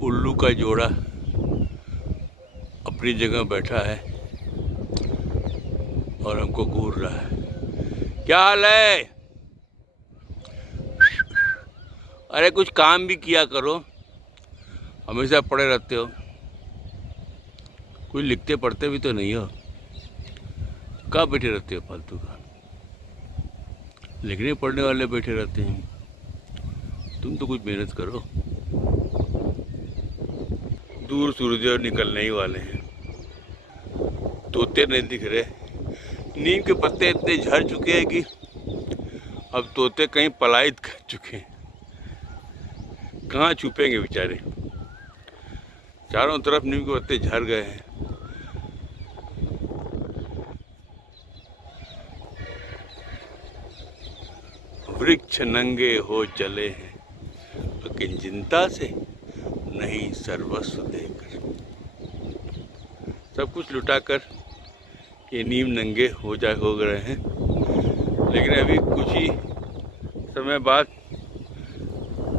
उल्लू का जोड़ा अपनी जगह बैठा है और हमको घूर रहा है। क्या हाल है? अरे कुछ काम भी किया करो, हमेशा पड़े रहते हो। कुछ लिखते पढ़ते भी तो नहीं हो, कहाँ बैठे रहते हो फालतू का? लिखने पढ़ने वाले बैठे रहते हैं, तुम तो कुछ मेहनत करो। दूर सूरज निकलने ही वाले हैं, तोते नहीं दिख रहे। नीम के पत्ते इतने झड़ चुके हैं कि अब तोते कहीं पलायन कर चुके हैं। कहाँ छुपेंगे बेचारे, चारों तरफ नीम के पत्ते झड़ गए हैं। वृक्ष नंगे हो चले हैं, लेकिन चिंता से नहीं सर्वस्व देकर। सब कुछ लुटाकर ये नीम नंगे हो गए हैं, लेकिन अभी कुछ ही समय बाद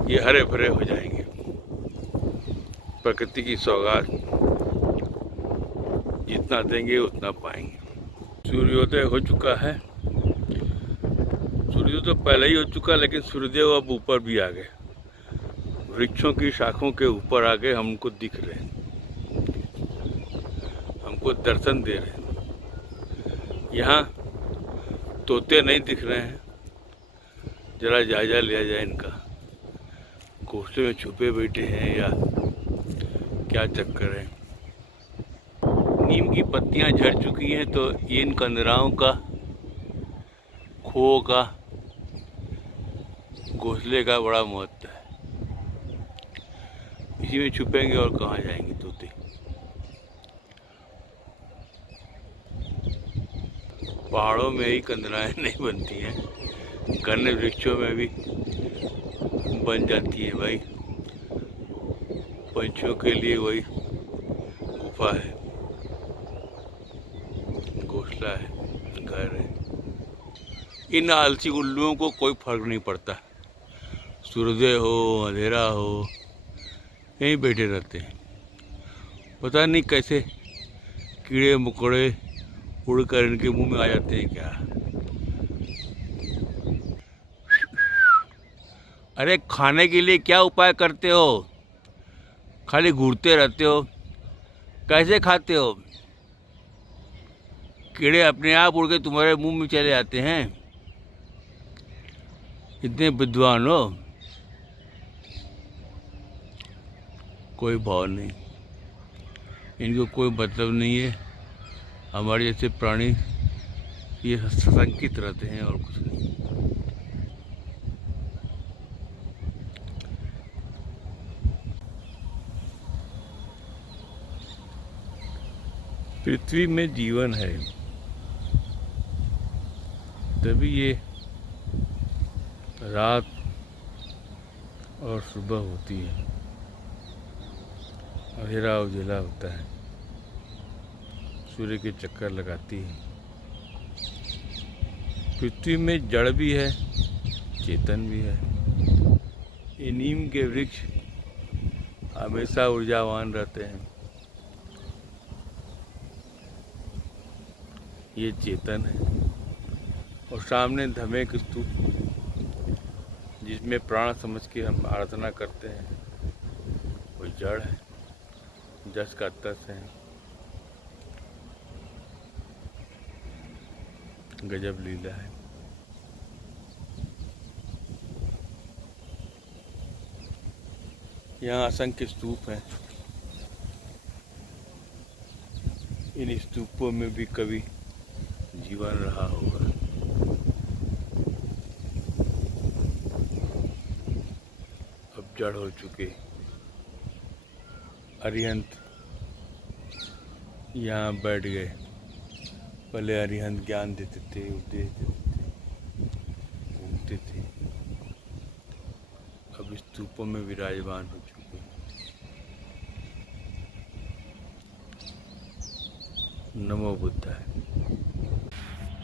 ये हरे भरे हो जाएंगे। प्रकृति की सौगात जितना देंगे उतना पाएंगे। सूर्योदय हो चुका है, सूर्योदय तो पहले ही हो चुका, लेकिन सूर्यदेव अब ऊपर भी आ गए, वृक्षों की शाखों के ऊपर आ गए, हमको दिख रहे हैं, हमको दर्शन दे रहे हैं। यहाँ तोते नहीं दिख रहे हैं, जरा जायजा लिया जाए इनका। घोंसले में छुपे बैठे हैं या क्या चक्कर है? नीम की पत्तियां झड़ चुकी हैं तो ये इन कंदराओं का, खो का, घोंसले का बड़ा महत्व है। इसी में छुपेंगे और कहाँ जाएंगे तोते। पहाड़ों में ही कंदराएं नहीं बनती हैं, घने वृक्षों में भी बन जाती है भाई। पंछियों के लिए वही गुफा है, घोंसला है, घर है। इन आलसी उल्लुओं को कोई फर्क नहीं पड़ता, सूर्योदय हो अंधेरा हो, यहीं बैठे रहते हैं। पता नहीं कैसे कीड़े मकोड़े उड़कर इनके मुंह में आ जाते हैं क्या। अरे खाने के लिए क्या उपाय करते हो? खाली घूरते रहते हो, कैसे खाते हो? कीड़े अपने आप उड़ के तुम्हारे मुंह में चले आते हैं। इतने विद्वान हो, कोई भाव नहीं, इनको कोई मतलब नहीं है। हमारे जैसे प्राणी ये सशंकित रहते हैं और कुछ नहीं। पृथ्वी में जीवन है, तभी ये रात और सुबह होती है, अंधेरा उजला होता है, सूर्य के चक्कर लगाती है। पृथ्वी में जड़ भी है, चेतन भी है। ये नीम के वृक्ष हमेशा ऊर्जावान रहते हैं, ये चेतन है। और सामने धमेक स्तूप, जिसमें प्राण समझ के हम आराधना करते हैं, वो जड़ है, जस का तस है। गजब लीला है। यहाँ असंख्य स्तूप हैं, इन स्तूपों में भी कभी जीवन रहा होगा। अब जड़ हो चुके अरिहंत यहाँ बैठ गए। पहले अरिहंत ज्ञान देते थे, उपदेश देते थे, घूमते थे, अब स्तूपों में विराजमान हो चुके हैं। नमो बुद्धाय।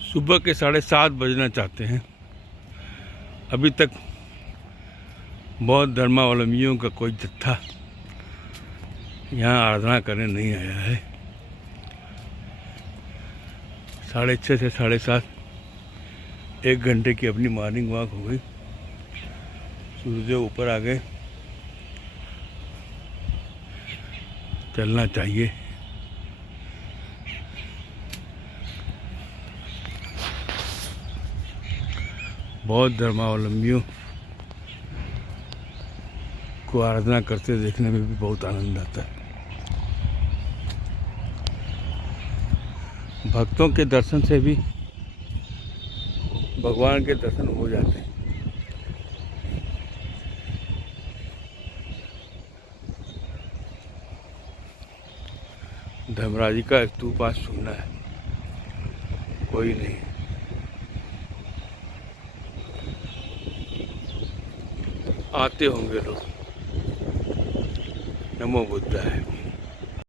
सुबह के 7:30 बजना चाहते हैं। अभी तक बौद्ध धर्मावलंबियों का कोई जत्था यहाँ आराधना करने नहीं आया है। 6:30 से 7:30 1 घंटे की अपनी मॉर्निंग वॉक हो गई। सूर्य ऊपर आ गए, चलना चाहिए। बौद्ध धर्मावलंबियों को आराधना करते देखने में भी बहुत आनंद आता है। भक्तों के दर्शन से भी भगवान के दर्शन हो जाते हैं। धर्मराज का स्तूप आज सुनना है, कोई नहीं। आते होंगे लोग। नमो बुद्धाय।